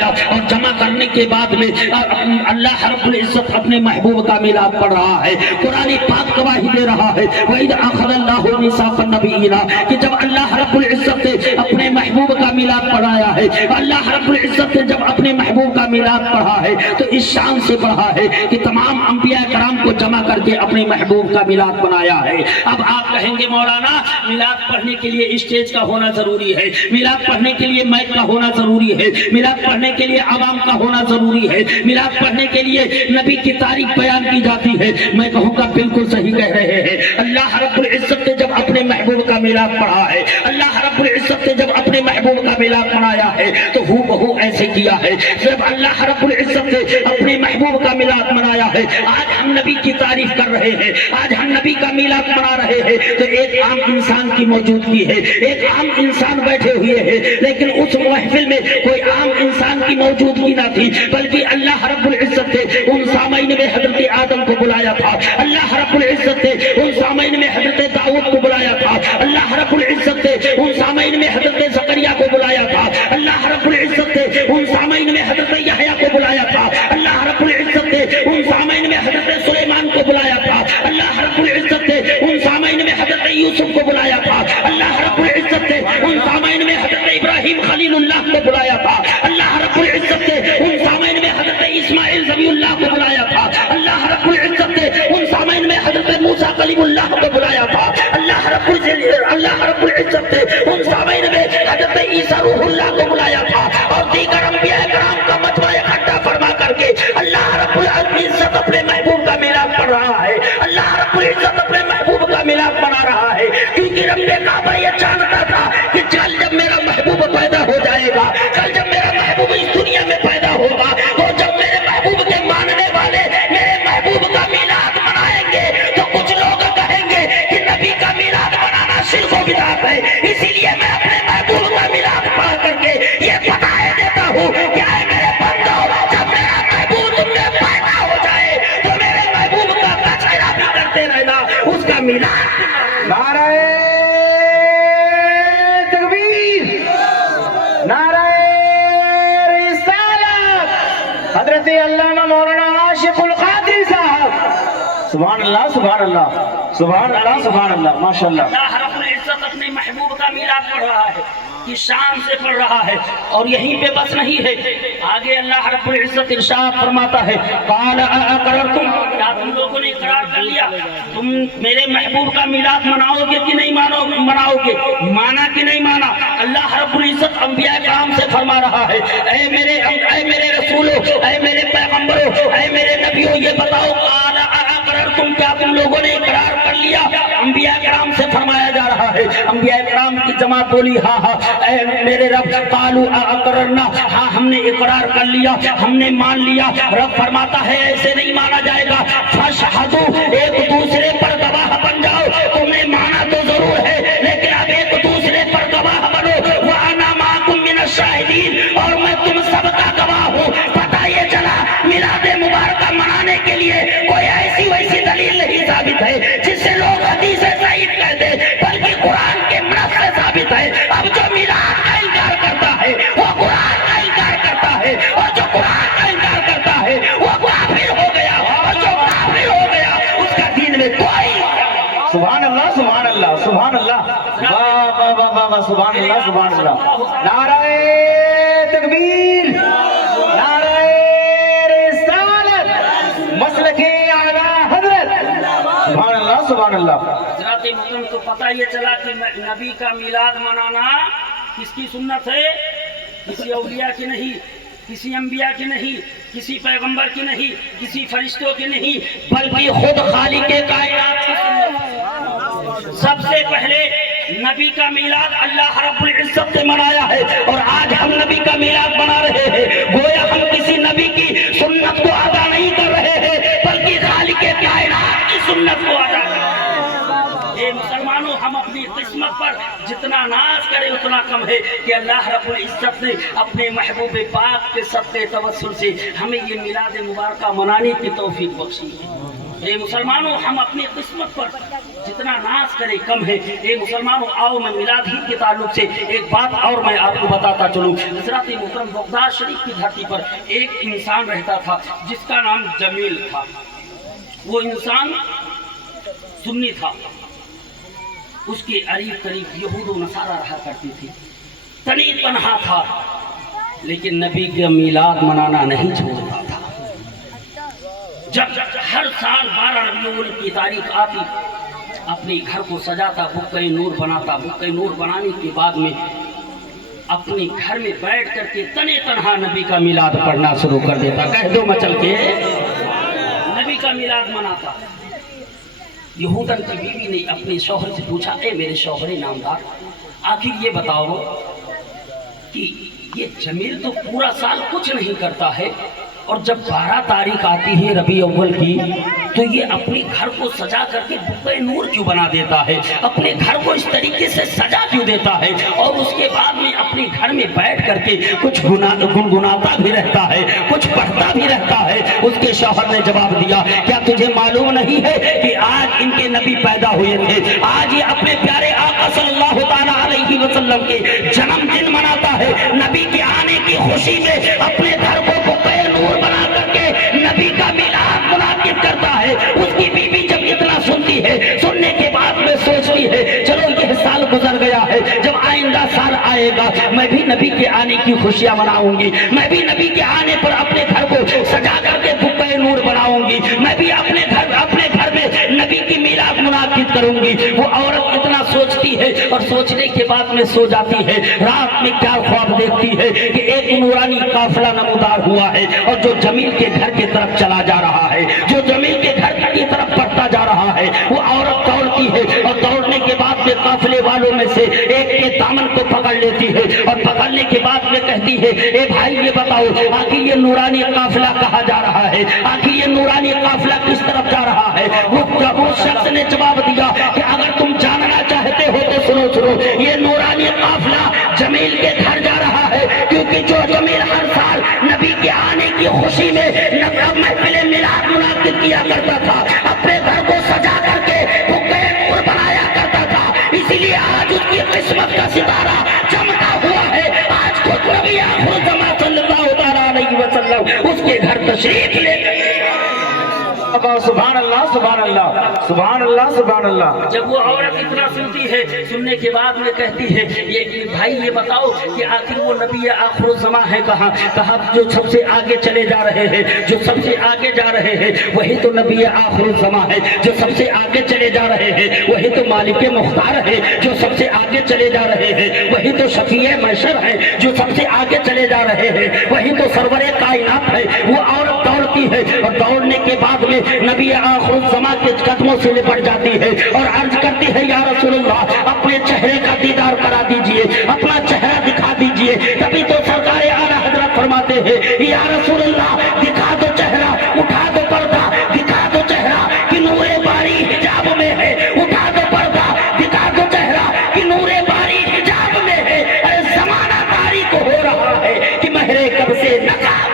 اور جمع کرنے کے بعد میں اللہ رب العزت اپنے محبوب کا میلاد پڑھ رہا ہے۔ قرآن پاک گواہی دے رہا ہے وَإِذْ أَخَذَ اللَّهُ مِيثَاقَ النَّبِيِّينَ کہ جب اللہ رب العزت نے اپنے محبوب کا میلاد پڑھایا ہے، اللہ رب العزت نے جب اپنے محبوب کا میلاد پڑھا ہے تو اس شان سے پڑھا ہے کہ تمام انبیاء کرام کو جمع کر کے اپنے محبوب کا میلاد بنایا ہے۔ اب آپ کہیں گے مولانا میلاد پڑھنے کے لیے اسٹیج کا ہونا ضروری ہے، میلاد پڑھنے کے لیے مائک کا ہونا ضروری ہے، میلاد پڑھنے کے لیے عوام کا ہونا ضروری ہے، میلاد پڑھنے کے لیے نبی کی تاریخ بیان کی جاتی ہے۔ میں کہوں گا بالکل صحیح کہہ رہے ہیں۔ اللہ رب العزت نے جب اپنے محبوب کا میلاد پڑھا ہے، اللہ رب العزت نے جب اپنے محبوب کا میلاد منایا ہے تو ہو بہو ایسے کیا ہے۔ جب اللہ رب العزت نے اپنے محبوب کا میلاد منایا ہے، آج ہم نبی کی تعریف کر رہے ہیں، آج ہم نبی کا میلاد منا رہے ہیں تو ایک عام انسان کی موجودگی ہے، ایک عام انسان بیٹھے ہوئے ہیں، لیکن اس محفل میں کوئی عام انسان کی موجودگی نہ تھی، بلکہ اللہ رب العزت نے ان سامعین میں حضرت آدم کو بلایا تھا، اللہ رب العزت نے ان سامعین میں حضرت داؤد کو بلایا تھا، اللہ رب العزت نے ان سامعین میں حضرت زکریا کو بلایا تھا، اللہ رب العزت نے ان سامعین میں حضرت یحییٰ کو بلایا تھا، اللہ رب العزت نے ان سامعین میں حضرت سلیمان کو بلایا تھا، اللہ رب العزت نے ان سامعین میں حضرت یوسف کو بلایا تھا، اللہ رب العزت نے ان سامعین میں حضرت ابراہیم خلیل اللہ کو بلایا تھا، اللہ رب العزت نے ان سامعین میں حضرت اسماعیل ذبیح اللہ کو بلایا تھا، اللہ رب العزت نے ان سامعین میں حضرت موسیٰ کلیم اللہ کو بلایا تھا، اللہ رب العزت نے ان سامعین میں حضرت عیسیٰ روح اللہ کو بلایا تھا، اور دیگر انبیاء کرام کا مجمع اکٹھا فرما کر کے اللہ رب العزت اپنے محبوب کا میلاد پڑھ رہا ہے، اللہ رب العزت اپنے محبوب کا میلاد بنا رہا ہے، کیونکہ رب کعبہ یہ جانتا تھا کہ کل جب میرا محبوب پیدا ہو جائے گا، کل جب میرا محبوب اس دنیا میں پیدا ہوگا تو جب میرے محبوب کے ماننے والے میرے محبوب کا میلاد منائیں گے تو کچھ لوگ کہیں گے کہ نبی کا میلاد منانا شرک و بدعت ہے، اسی لیے میں اپنے محبوب کا میلاد پڑھ کر کے یہ بتائے دیتا ہوں کہ اے میرے بندو جب میرا محبوب تم میں پیدا ہو جائے تو میرے محبوب کا تذکرہ بھی کرتے رہنا، اس کا میلاد نعرہ تکبیر، نعرہ رسالت، حضرت علامہ مولانا عاشق القادری صاحب، سبحان اللہ سبحان اللہ سبحان اللہ سبحان اللہ، ماشاءاللہ۔ اللہ رب العزت اپنے محبوب کا میلاد پڑھ رہا ہے، کی شان سے پڑھ رہا ہے، اور یہیں پہ بس نہیں ہے، آگے اللہ رب العزت ارشاد فرماتا ہے قال اقررتم، کیا تم لوگوں نے اقرار کر لیا تم میرے محبوب کا میلاد مناؤ گے کہ نہیں مناؤ گے، مانا کہ نہیں مانا؟ اللہ رب العزت انبیاء کرام سے فرما رہا ہے اے میرے رسولوں، اے میرے پیغمبروں، اے میرے نبیوں، یہ بتاؤ قال اقررتم، کیا تم لوگوں نے اقرار کر لیا؟ انبیاء کرام سے فرمایا جا رہا ہے، انبیاء کرام کی جماعت بولی ہاں ہاں اے میرے رب، قالوا اقررنا، ہاں ہم نے اقرار کر لیا، ہم نے مان لیا۔ رب فرماتا ہے ایسے نہیں مانا جائے گا، فاشہدوا، ایک دوسرے پر گواہ بن جاؤ، تم نے مانا تو ضرور ہے لیکن اب ایک دوسرے پر گواہ بنو، وانا معکم من الشاہدین، اور میں تم سب کا گواہ ہوں۔ پتہ یہ چلا میلاد مبارکہ منانے کے لیے کوئی ایسی ویسی دلیل نہیں ثابت ہے جس سے لوگ حدیث صحیح کہتے، بلکہ قرآن کے نص سے ثابت ہے۔ اب جو میلاد کا انکار کرتا ہے وہ قرآن کا انکار کرتا ہے، اور جو قرآن کا انکار کرتا ہے وہ کافر ہو گیا، اور جو کافر ہو گیا اس کا دین میں کوئی۔ سبحان اللہ سبحان اللہ سبحان اللہ، واہ واہ واہ واہ واہ، سبحان اللہ سبحان اللہ، نعرہ تکبیر، نعرہ رسالت، مسلک اعلیٰ حضرت، سبحان اللہ سبحان اللہ۔ حضرات محترم، تو پتہ یہ چلا کہ نبی کا میلاد منانا کس کی سنت ہے؟ کسی اولیاء کی نہیں، کسی انبیاء کی نہیں، کسی پیغمبر کی نہیں، کسی فرشتوں کی نہیں، بلکہ خود خالق کائنات کی سنت ہے۔ سب سے پہلے نبی کا میلاد اللہ رب العزت نے منایا ہے، اور آج ہم نبی کا میلاد منا رہے ہیں، گویا ہم کسی نبی کی سنت کو ادا نہیں کر رہے ہیں بلکہ خالق کائنات کی سنت کو ادا کر رہے ہیں۔ اے مسلمانوں، ہم اپنی قسمت پر جتنا ناز کریں اتنا کم ہے کہ اللہ رب العزت نے اپنے محبوب پاک کے صدقے توسل سے ہمیں یہ میلاد مبارکہ منانے کی توفیق بخشی ہے۔ اے مسلمانوں، ہم اپنی قسمت پر जितना नाश करे कम है। ये मुसलमानों, आओ मैं मिलाद ही के ताल्लुक से एक बात और मैं आपको बताता चलूँ। हज़रत मोहतरम बगदाद शरीफ की धरती पर एक इंसान रहता था जिसका नाम जमील था। वो इंसान सुन्नी था, उसके करीब करीब यहूद व नसारा रहा करती थी, तनी तनहा था, लेकिन नबी का मिलाद मनाना नहीं छोड़ता था। जब हर साल 12 रबीउल की तारीख आती, अपने घर को सजाता, बुक्के नूर बनाता, बुक्के नूर बनाने के बाद में अपने घर में बैठ करके तने तनहा नबी का मिलाद पढ़ना शुरू कर देता। कह दो मचल के नबी का मिलाद मनाता। यहूदन की बीवी ने अपने शौहर से पूछा, ए मेरे शौहरे नामदार, आखिर ये बताओ कि ये जमील तो पूरा साल कुछ नहीं करता है, और जब 12 तारीख आती है रबी अव्वल की, तो ये अपने घर को सजा करके बुक्के नूर क्यों बना देता है, अपने घर को इस तरीके से सजा क्यों देता है, और उसके बाद में अपने घर में बैठ करके कुछ गुनगुनाता भी रहता है, कुछ पढ़ता भी रहता है। उसके शौहर ने जवाब दिया, क्या तुझे मालूम नहीं है कि आज इनके नबी पैदा हुए थे, आज ये अपने प्यारे आका सल्लल्लाहु ताला अलैहि वसल्लम के जन्मदिन मनाता है, नबी के आने की खुशी में अपने घर को बुक्के नूर बना करके नबी का मिलाद मुनाकिब करता है। उसकी बीवी जब इतना सुनती है, सुनने के बाद में सोचती है, चलो यह साल गुजर गया है, जब आइंदा साल आएगा मैं भी नबी के आने की खुशियां मनाऊंगी, मैं भी नबी के आने पर अपने घर को सजा करके बुक्के नूर बनाऊंगी, मैं भी अपने घर में नबी की मिलाद मुनाकिब करूंगी। वो औरत इतना सोचती है और सोचने के बाद में सो जाती है। रात में क्या ख्वाब देखती है कि एक नूरानी काफिला नमूदार हुआ है और जो जमील के घर की तरफ चला जा रहा है, जो जमील के घर की तरफ बढ़ता जा रहा है। वो औरत दौड़ती है और दौड़ने के बाद में काफिले वालों में से एक के दामन को पकड़ लेती है और पकड़ने के बाद में कहती है, ए भाई ये बताओ आखिर ये नूरानी काफिला कहाँ जा रहा है, आखिर ये नूरानी काफिला किस तरफ जा रहा है। वो शख्स ने जवाब दिया कि अगर तुम जानना चाहते हो तो सुनो, ये नूरानी काफिला जमील के घर जा रहा है, क्योंकि जो जमील हर साल नबी के आने की खुशी में महफिल मिलाद मुनाकिब किया करता था, अपने घर को सजा करके बुक्के नूर बनाया करता था, इसीलिए आज उसकी किस्मत का सितारा चमका हुआ है। आज खुद नबी आखिर ज़मां सल्लल्लाहु अलैहि वसल्लम उसके घर तशरीफ ले गए। सुभान अल्लाह, सुभान अल्लाह, सुभान अल्लाह, सुभान अल्लाह। जब वो औरत इतना सुनती है, सुनने के बाद में कहती है, ये भाई ये बताओ कि आखिर वो नबी आखिर ज़मा है कहाँ, जो सबसे आगे चले जा रहे हैं, जो सबसे आगे जा रहे हैं वही तो नबी आखिर ज़मा है, जो सबसे आगे चले जा रहे हैं वही तो मालिक मुख्तार है, जो सबसे आगे चले जा रहे हैं वही तो शफीए महशर है, जो सबसे आगे चले जा रहे हैं वही तो सरवरे कायनात है। वो औरत दौड़ती है और दौड़ने के बाद में नबी आखिर ज़मा के कदमों से लिपट जाती है और अर्ज करती है, या रसूलुल्लाह अपने चेहरे का दीदार करा दीजिए, अपना चेहरा दिखा दीजिए। तभी तो सरकार आला हजरत फरमाते हैं, या रसूलुल्लाह दिखा दो चेहरा, उठा दो पर्दा, दिखा दो चेहरा कि नूरे बारी हिजाब में है, उठा दो पर्दा, दिखा दो चेहरा कि नूरे बारी हिजाब में है। अरे जमाना तारीख हो रहा है कि महरे कब से नकाब।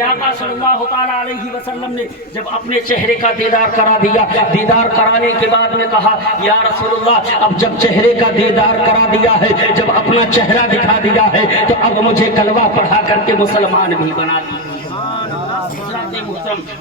आका सल्लल्लाहु ताला अलैहि वसल्लम ने जब अपने चेहरे का दीदार करा दिया, दीदार कराने के बाद में कहा, या रसूलुल्लाह अब जब चेहरे का दीदार करा दिया है, जब अपना चेहरा दिखा दिया है, तो अब मुझे कलमा पढ़ा करके मुसलमान भी बना दीजिए।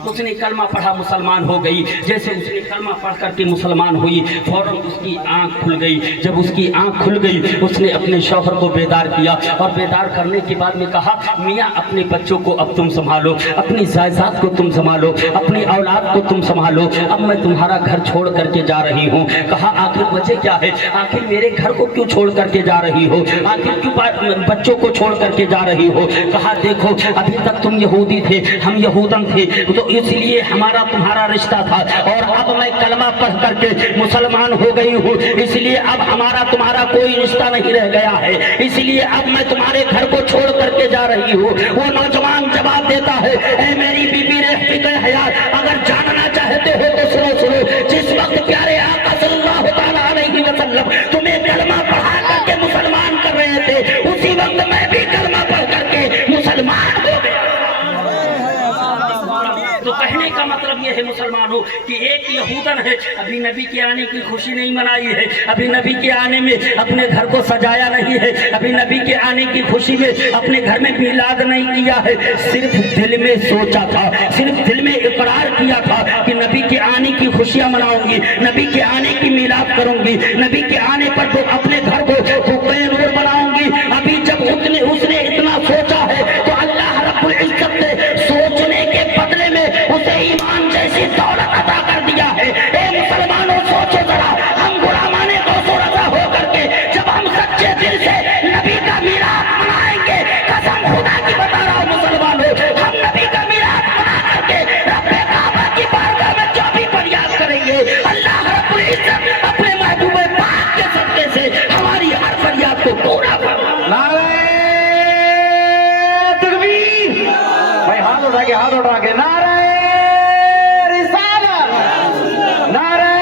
उसने कलमा पढ़ा, मुसलमान हो गई। जैसे उसने कलमा पढ़ करके मुसलमान हुई, फौरन उसकी आंख खुल गई। जब उसकी आंख खुल गई, उसने अपने शौहर को बेदार किया और बेदार करने के बाद में कहा, मियाँ अपने बच्चों को अब तुम संभालो, अपनी जायदाद को तुम संभालो, अपनी औलाद को तुम संभालो, अब मैं तुम्हारा घर छोड़ करके जा रही हूँ। कहा आखिर वजह क्या है, आखिर मेरे घर को क्यों छोड़ करके जा रही हो, आखिर क्यों बच्चों को छोड़ करके जा रही हो। कहा देखो अभी तक तुम यहूदी थे, हम यहूदन थे, तो इसलिए हमारा तुम्हारा रिश्ता था, और अब मैं कलमा पढ़ करके मुसलमान हो गई हूँ, इसलिए अब हमारा तुम्हारा कोई रिश्ता नहीं रह गया है, इसलिए अब मैं तुम्हारे घर को छोड़ करके जा रही हूँ। वो नौजवान जवाब देता है, ऐ मेरी बीबी रहफ़िक़े हयात, अगर जानना चाहते हो तो सुनो, जिस वक्त प्यारे आका सल्लल्लाहु ताला अलैहि वसल्लम तुम्हें कलमा पढ़ा करके मुसलमान कर रहे थे, उसी वक्त मैं भी कलमा पढ़ करके मुसलमान हो गया। तो कहने का मतलब ये है मुसलमान मुसलमानों कि एक यहूदन है, अभी नबी के आने की खुशी नहीं मनाई है, अभी नबी के आने में अपने घर को सजाया नहीं है, अभी नबी के आने की खुशी में अपने घर में मिलाद नहीं किया है, सिर्फ दिल में सोचा था, सिर्फ दिल में इकरार किया था कि नबी के आने की खुशियां मनाऊंगी, नबी के आने की मिलाद करूंगी, नबी के आने पर तो अपने घर को नूर बनाऊंगी। अभी जब उसने इतना सोचा है तो अल्लाह रब्बुल इज्जत ने सोचने के बदले में उसे ईमान जैसी दौलत अता कर दिया है। ए मुसलमानों, सोचो जरा, हम गुलामाने गौसो रज़ा हो करके जब हम सच्चे दिल से नबी का मिलाद मनाएंगे, कसम खुदा की बता रहा हूं मुसलमानों, हम नबी का मिलाद मना करके रब्बे काबा की बारगाह में जो भी फरियाद करेंगे, अल्लाह रब्बुल इज्जत अपने महबूब पाक के सदके से हमारी हर फरियाद को पूरा फरमा। नारे तकबीर, भाई हाथ उठा के नारे रिसालत, नारे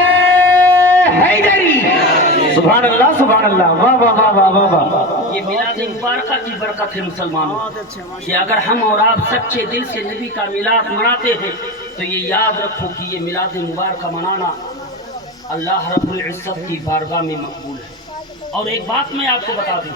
हैदरी, सुभान अल्लाह, वाह वाह वाह वाह वाह वाह। ये मिलाद मुबारक की बरकत है मुसलमानों, कि अगर हम और आप सच्चे दिल से नबी का मिलाद मनाते हैं तो ये याद रखो कि ये मिलाद मुबारक मनाना अल्लाह रब्बुल इज्जत की बारगाह में मकबूल है। और एक बात मैं आपको बता दूं,